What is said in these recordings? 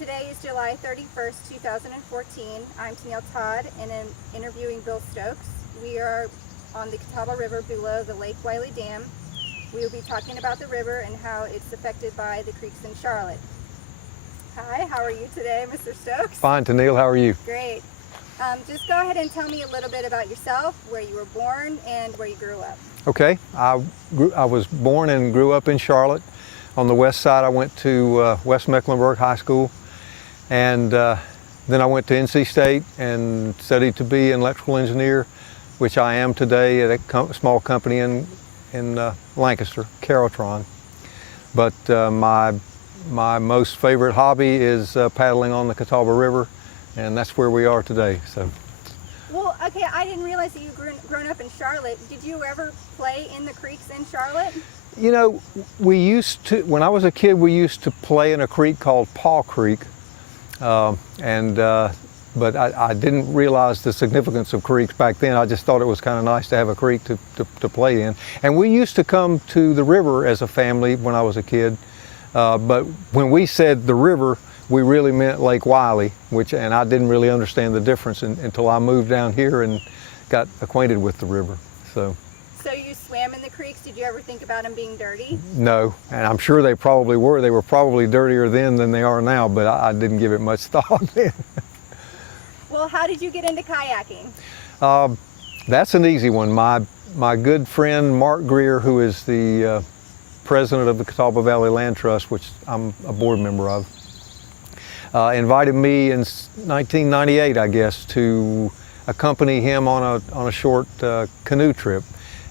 Today is July 31st, 2014. I'm Tennille Todd and I'm interviewing Bill Stokes. We are on the Catawba River below the Lake Wiley Dam. We will be talking about the river and how it's affected by the creeks in Charlotte. Hi, how are you today, Mr. Stokes? Fine, Tennille, how are you? Great. Just go ahead and tell me a little bit about yourself, where you were born, and where you grew up. Okay, I was born and grew up in Charlotte. On the west side, I went to West Mecklenburg High School, and then I went to NC State and studied to be an electrical engineer, which I am today at a small company in Lancaster, Carotron. But my most favorite hobby is paddling on the Catawba River, and that's where we are today. So. Well, okay, I didn't realize that you grown up in Charlotte. Did you ever play in the creeks in Charlotte? You know, we used to, when I was a kid, we used to play in a creek called Paw Creek, but I didn't realize the significance of creeks back then. I just thought it was kind of nice to have a creek to play in. And we used to come to the river as a family when I was a kid, but when we said the river, we really meant Lake Wiley, and I didn't really understand the difference until I moved down here and got acquainted with the river. So you swam in the creeks. Did you ever think about them being dirty? No, and I'm sure they probably were. They were probably dirtier then than they are now, but I didn't give it much thought then. Well, how did you get into kayaking? That's an easy one. My good friend Mark Greer, who is the president of the Catawba Valley Land Trust, which I'm a board member of, invited me in 1998, I guess, to accompany him on a short canoe trip.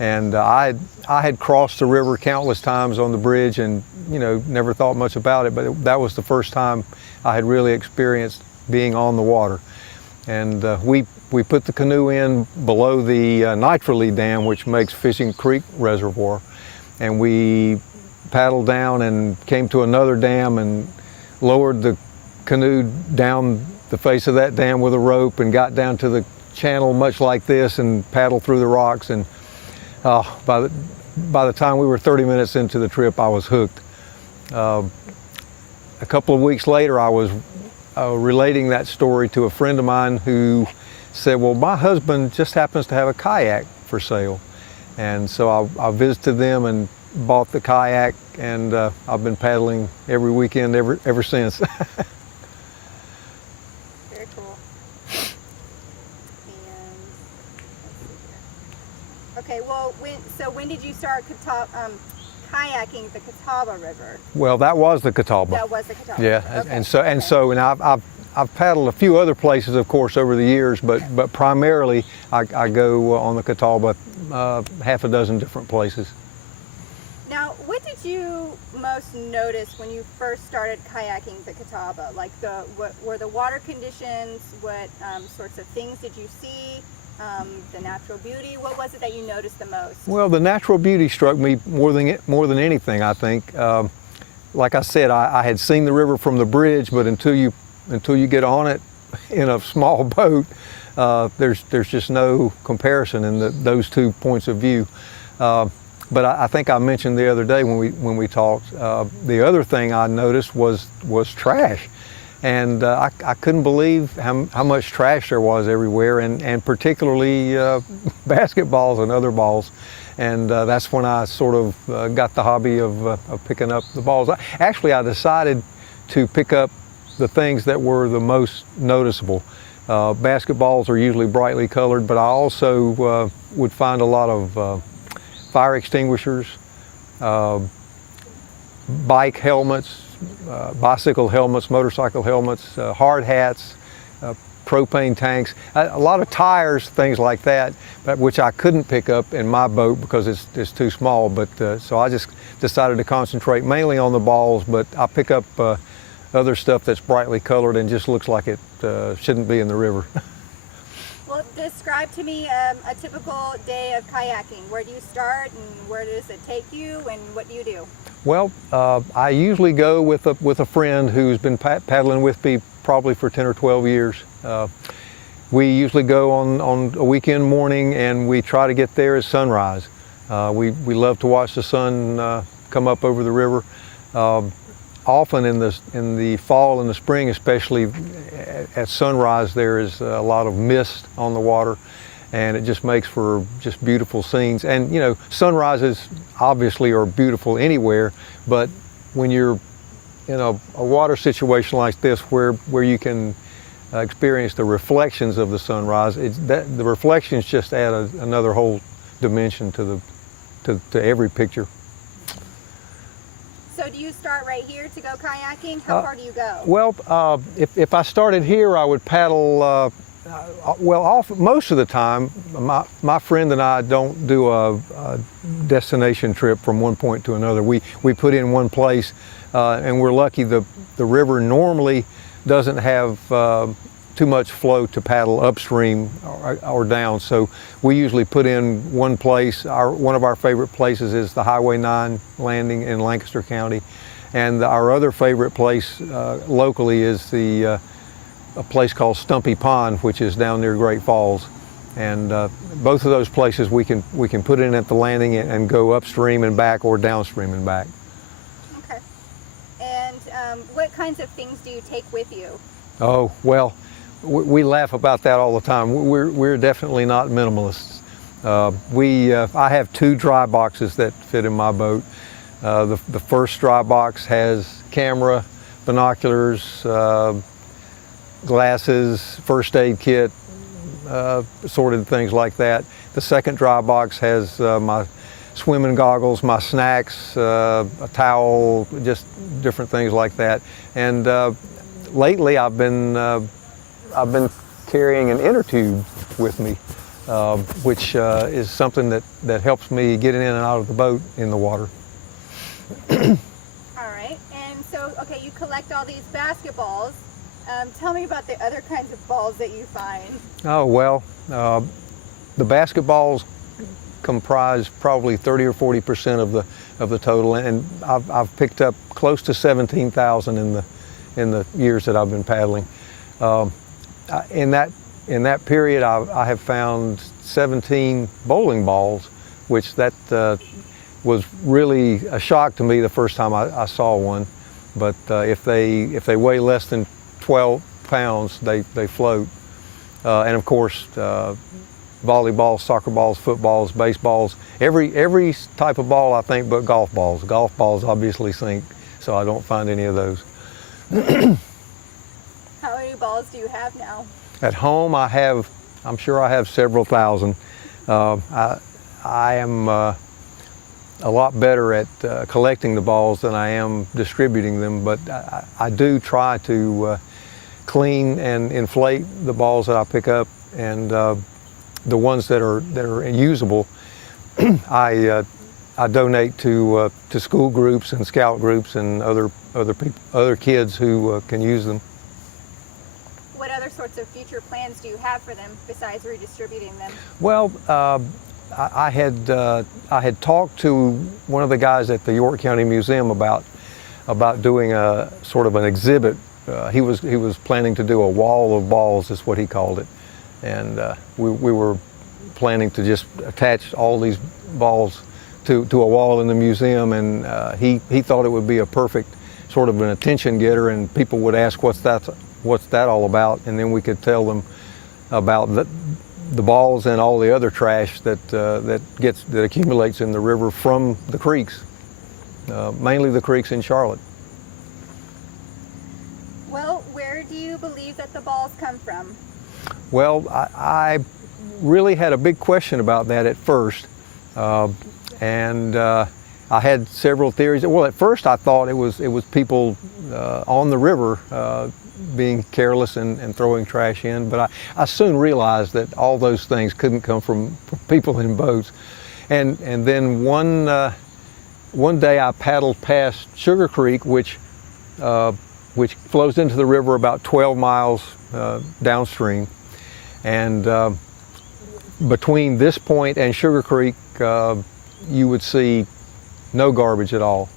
And I had crossed the river countless times on the bridge and, you know, never thought much about it, but that was the first time I had really experienced being on the water. And we put the canoe in below the Nitrally Dam, which makes Fishing Creek Reservoir. And we paddled down and came to another dam and lowered the canoe down the face of that dam with a rope and got down to the channel much like this and paddled through the rocks. And by the time we were 30 minutes into the trip, I was hooked. A couple of weeks later, I was relating that story to a friend of mine who said, well, my husband just happens to have a kayak for sale. And so I visited them and bought the kayak, and I've been paddling every weekend ever since. Very cool. Okay, well, when did you start kayaking the Catawba River? Well, that was the Catawba. That was the Catawba. Yeah, okay. and I've paddled a few other places, of course, over the years, but primarily I go on the Catawba half a dozen different places. Now, what did you most notice when you first started kayaking the Catawba? Like what were the water conditions? What sorts of things did you see? The natural beauty? What was it that you noticed the most? Well, the natural beauty struck me more than anything, I think. Like I said, I had seen the river from the bridge, but until you get on it in a small boat, there's just no comparison in those 2 points of view. But I think I mentioned the other day when we talked, the other thing I noticed was trash. And I couldn't believe how much trash there was everywhere, and particularly basketballs and other balls. And that's when I sort of got the hobby of picking up the balls. Actually, I decided to pick up the things that were the most noticeable. Basketballs are usually brightly colored, but I also would find a lot of fire extinguishers, bike helmets, bicycle helmets, motorcycle helmets, hard hats, propane tanks, a lot of tires, things like that, which I couldn't pick up in my boat because it's too small. But so I just decided to concentrate mainly on the balls, but I pick up other stuff that's brightly colored and just looks like it shouldn't be in the river. Well, describe to me a typical day of kayaking. Where do you start and where does it take you and what do you do? Well, I usually go with a friend who's been paddling with me probably for 10 or 12 years. We usually go on a weekend morning and we try to get there at sunrise. We love to watch the sun come up over the river. often in the fall and the spring, especially at sunrise, there is a lot of mist on the water, and it just makes for just beautiful scenes. And you know, sunrises obviously are beautiful anywhere, but when you're in a water situation like this where you can experience the reflections of the sunrise, the reflections just add another whole dimension to every picture. So do you start right here to go kayaking? How far do you go? Well, if I started here, I would paddle, most of the time. My friend and I don't do a destination trip from one point to another. We put in one place, and we're lucky the river normally doesn't have too much flow to paddle upstream or down, so we usually put in one place. One of our favorite places is the Highway 9 landing in Lancaster County, and our other favorite place locally is a place called Stumpy Pond, which is down near Great Falls. And both of those places we can put in at the landing and go upstream and back, or downstream and back. Okay. And what kinds of things do you take with you? Oh, well, we laugh about that all the time. We're definitely not minimalists. I have 2 dry boxes that fit in my boat. The first dry box has camera, binoculars, glasses, first aid kit, assorted things like that. The second dry box has my swimming goggles, my snacks, a towel, just different things like that. And lately I've been carrying an inner tube with me, which is something that helps me get in and out of the boat in the water. All right. And so, okay, you collect all these basketballs. Tell me about the other kinds of balls that you find. Oh, well, the basketballs comprise probably 30 or 40% of the total, and I've picked up close to 17,000 in the years that I've been paddling. In that period, I have found 17 bowling balls, which that was really a shock to me the first time I saw one. But if they weigh less than 12 pounds, they float. And of course, volleyballs, soccer balls, footballs, baseballs, every type of ball, I think, but golf balls. Golf balls obviously sink, so I don't find any of those. How many balls do you have now? At home, I'm sure I have several thousand. I am a lot better at collecting the balls than I am distributing them, but I do try to clean and inflate the balls that I pick up, and the ones that are usable, I donate to school groups and scout groups and other kids who can use them. What other sorts of future plans do you have for them besides redistributing them? Well, I had talked to one of the guys at the York County Museum about doing a sort of an exhibit. He was planning to do a wall of balls, is what he called it, and we were planning to just attach all these balls to a wall in the museum, and he thought it would be a perfect sort of an attention getter, and people would ask, what's that all about? And then we could tell them about the balls and all the other trash that accumulates in the river from the creeks, mainly the creeks in Charlotte. Well, where do you believe that the balls come from? Well, I really had a big question about that at first, and I had several theories. Well, at first I thought it was people on the river being careless and throwing trash in, but I soon realized that all those things couldn't come from people in boats. And then one day I paddled past Sugar Creek, which flows into the river about 12 miles downstream, and between this point and Sugar Creek, you would see no garbage at all.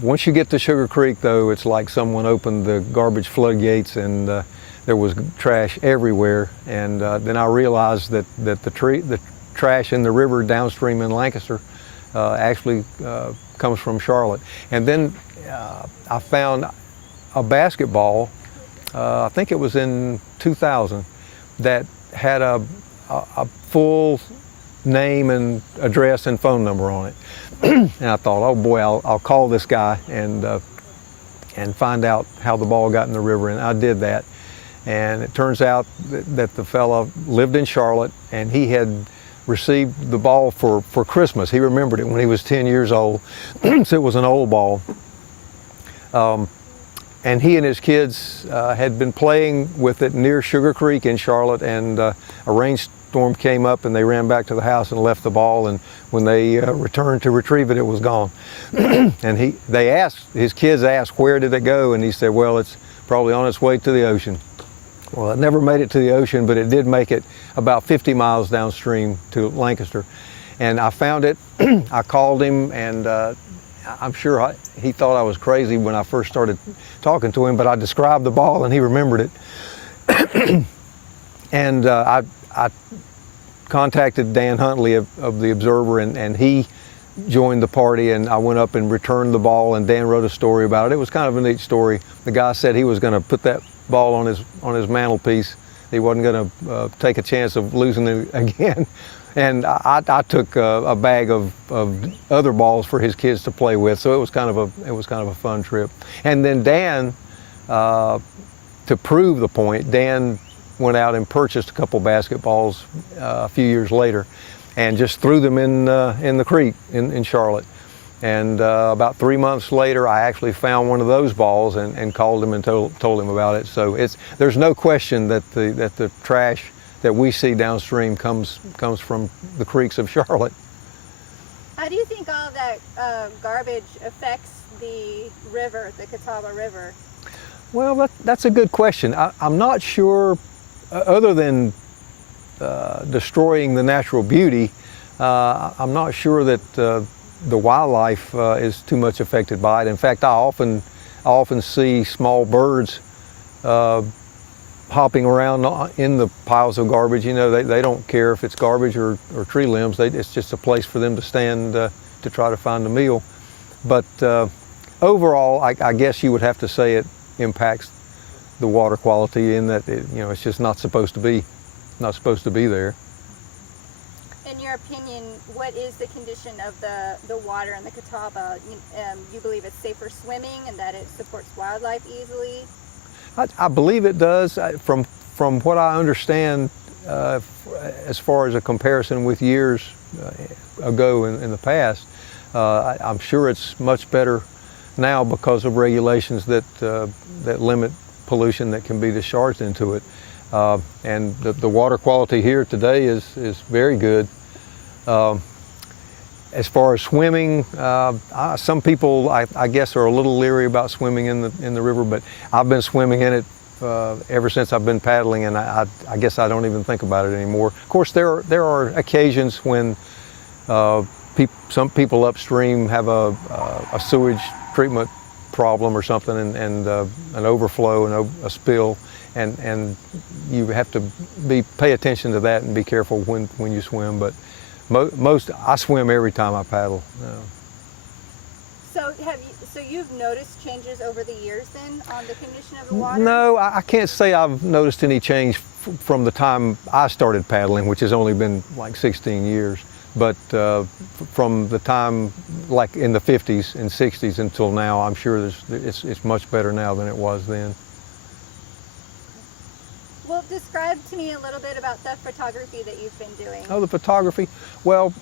Once you get to Sugar Creek, though, it's like someone opened the garbage floodgates, and there was trash everywhere. And then I realized that the trash in the river downstream in Lancaster actually comes from Charlotte. And then I found a basketball, I think it was in 2000, that had a full name and address and phone number on it. And I thought, oh boy, I'll call this guy and find out how the ball got in the river, and I did that. And it turns out that the fella lived in Charlotte, and he had received the ball for Christmas. He remembered it when he was 10 years old, so it was an old ball. And he and his kids had been playing with it near Sugar Creek in Charlotte, and a rainstorm came up and they ran back to the house and left the ball, and when they returned to retrieve it, it was gone. And his kids asked, where did it go? And he said, well, it's probably on its way to the ocean. Well, it never made it to the ocean, but it did make it about 50 miles downstream to Lancaster. And I found it, I called him, and I'm sure he thought I was crazy when I first started talking to him, but I described the ball and he remembered it. And I contacted Dan Huntley of the Observer, and he joined the party, and I went up and returned the ball, and Dan wrote a story about it. It was kind of a neat story. The guy said he was going to put that ball on his mantelpiece. He wasn't going to take a chance of losing it again. And I took a bag of other balls for his kids to play with, so it was kind of a fun trip. And then Dan, to prove the point, Dan went out and purchased a couple basketballs a few years later, and just threw them in the creek in Charlotte. And about 3 months later, I actually found one of those balls and called him and told him about it. So there's no question that the trash that we see downstream comes from the creeks of Charlotte. How do you think all that garbage affects the river, the Catawba River? Well, that's a good question. I'm not sure, other than destroying the natural beauty, I'm not sure that the wildlife is too much affected by it. In fact, I often see small birds hopping around in the piles of garbage. You know, they don't care if it's garbage or tree limbs. It's just a place for them to stand to try to find a meal. But overall, I guess you would have to say it impacts the water quality in that it's just not supposed to be there. In your opinion, what is the condition of the water in the Catawba? You believe it's safe for swimming and that it supports wildlife easily? I believe it does. From what I understand, as far as a comparison with years ago in the past, I'm sure it's much better now because of regulations that limit pollution that can be discharged into it. And the water quality here today is very good. As far as swimming, some people I guess are a little leery about swimming in the river, but I've been swimming in it ever since I've been paddling, and I guess I don't even think about it anymore. Of course, there are occasions when some people upstream have a sewage treatment problem or something, and an overflow and a spill, and you have to pay attention to that and be careful when you swim. But I swim every time I paddle. So you've noticed changes over the years then on the condition of the water? No, I can't say I've noticed any change from the time I started paddling, which has only been like 16 years. But from the time like in the 50s and 60s until now, I'm sure it's much better now than it was then. Well, describe to me a little bit about the photography that you've been doing. Oh, the photography? Well,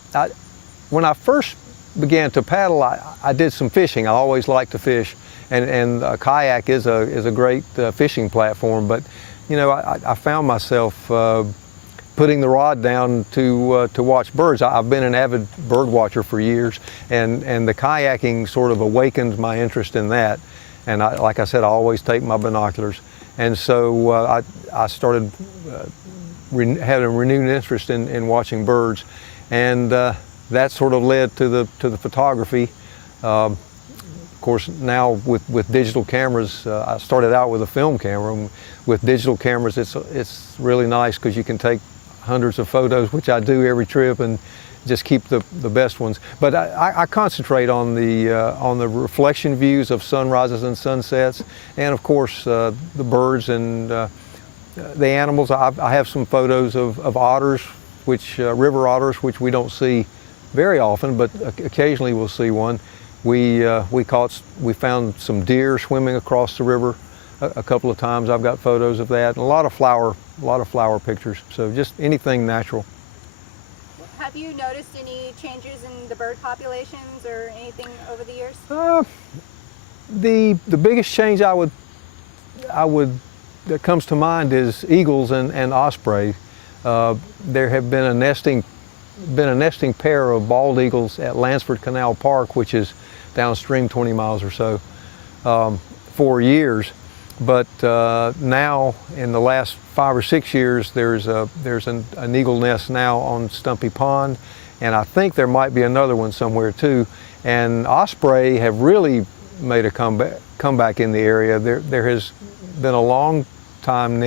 when I first began to paddle, I did some fishing. I always liked to fish, and a kayak is a great fishing platform. But I found myself putting the rod down to watch birds. I've been an avid bird watcher for years, and the kayaking sort of awakened my interest in that. And like I said, I always take my binoculars. And so I started having a renewed interest in watching birds, and that sort of led to the photography. Of course, now with digital cameras, I started out with a film camera. With digital cameras, it's really nice because you can take hundreds of photos, which I do every trip, and just keep the best ones. But I concentrate on the reflection views of sunrises and sunsets, and of course the birds and the animals. I have some photos of otters, which river otters, which we don't see very often, but occasionally we'll see one. We found some deer swimming across the river a couple of times. I've got photos of that, and a lot of flower pictures. So just anything natural. Have you noticed any changes in the bird populations or anything over the years? The biggest change that comes to mind is eagles and osprey. There have been a nesting pair of bald eagles at Lansford Canal Park, which is downstream 20 miles or so, for years. But now, in the last 5 or 6 years, there's an eagle nest now on Stumpy Pond, and I think there might be another one somewhere too. And osprey have really made a comeback in the area. There has been a long time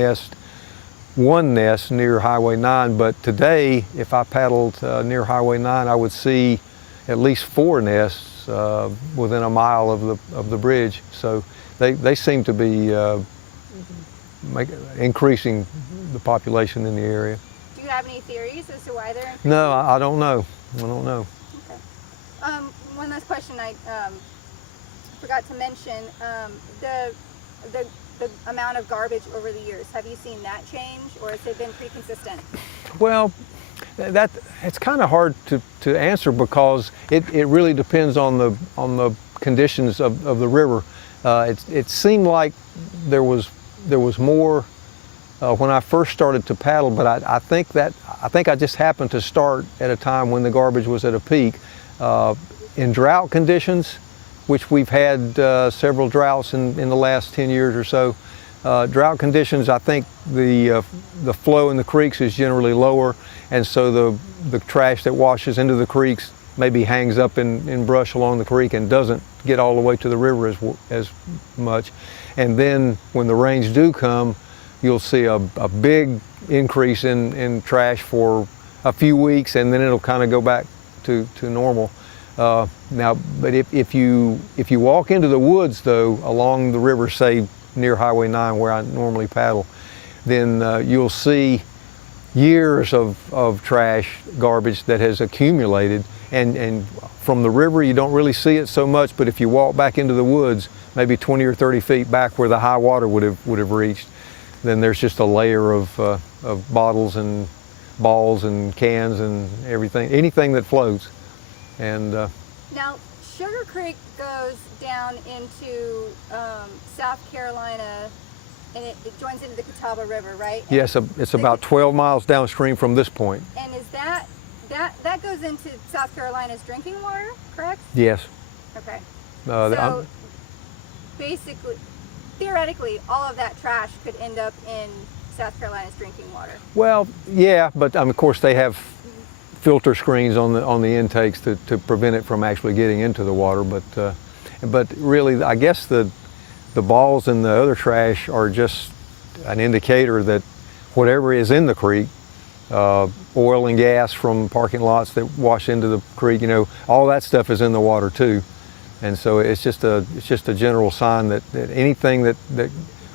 one nest near Highway 9, but today, if I paddled near Highway 9, I would see at least 4 nests within a mile of the bridge. So they seem to be increasing the population in the area. Do you have any theories as to why they're increasing? No, I don't know. I don't know. Okay. One last question I forgot to mention. The amount of garbage over the years, have you seen that change, or has it been pretty consistent? Well, it's kind of hard to answer, because it really depends on the conditions of the river. It seemed like there was more when I first started to paddle, but I think I just happened to start at a time when the garbage was at a peak. In drought conditions, which we've had several droughts in the last 10 years or so. Drought conditions, I think the flow in the creeks is generally lower, and so the trash that washes into the creeks maybe hangs up in brush along the creek and doesn't get all the way to the river as much. And then when the rains do come, you'll see a big increase in trash for a few weeks, and then it'll kind of go back to normal. Now, but if you walk into the woods, though, along the river, say near Highway 9 where I normally paddle, then you'll see years of trash, garbage that has accumulated. And from the river, you don't really see it so much, but if you walk back into the woods, maybe 20 or 30 feet back where the high water would have reached, then there's just a layer of bottles and balls and cans and anything that floats. And now, Sugar Creek goes down into South Carolina, and it joins into the Catawba River, right? And yes, it's about 12 miles downstream from this point. And is that goes into South Carolina's drinking water, correct? Yes. Okay. So basically, theoretically, all of that trash could end up in South Carolina's drinking water. Well, yeah, but of course they have filter screens on the intakes to prevent it from actually getting into the water. But really, I guess the balls and the other trash are just an indicator that whatever is in the creek, oil and gas from parking lots that wash into the creek, all that stuff is in the water too. And so it's just a general sign that anything that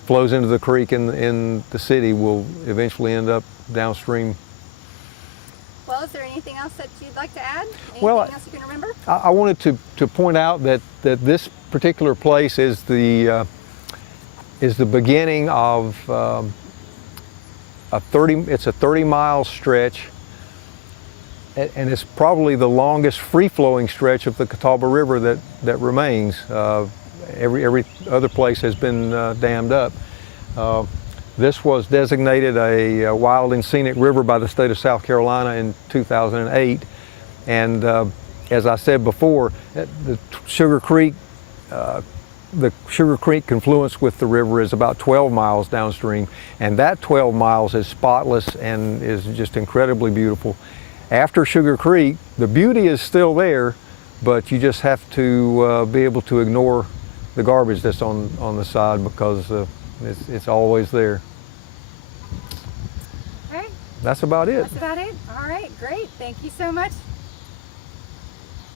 flows into the creek in the city will eventually end up downstream. Well, is there anything else that you'd like to add? Anything else you can remember? I wanted to point out that this particular place is the beginning of it's a 30-mile stretch, and it's probably the longest free-flowing stretch of the Catawba River that remains. Every other place has been dammed up. This was designated a wild and scenic river by the state of South Carolina in 2008. And as I said before, the Sugar Creek confluence with the river is about 12 miles downstream. And that 12 miles is spotless and is just incredibly beautiful. After Sugar Creek, the beauty is still there, but you just have to be able to ignore the garbage that's on the side, because it's always there. All right. That's about it. That's about it. All right, great. Thank you so much.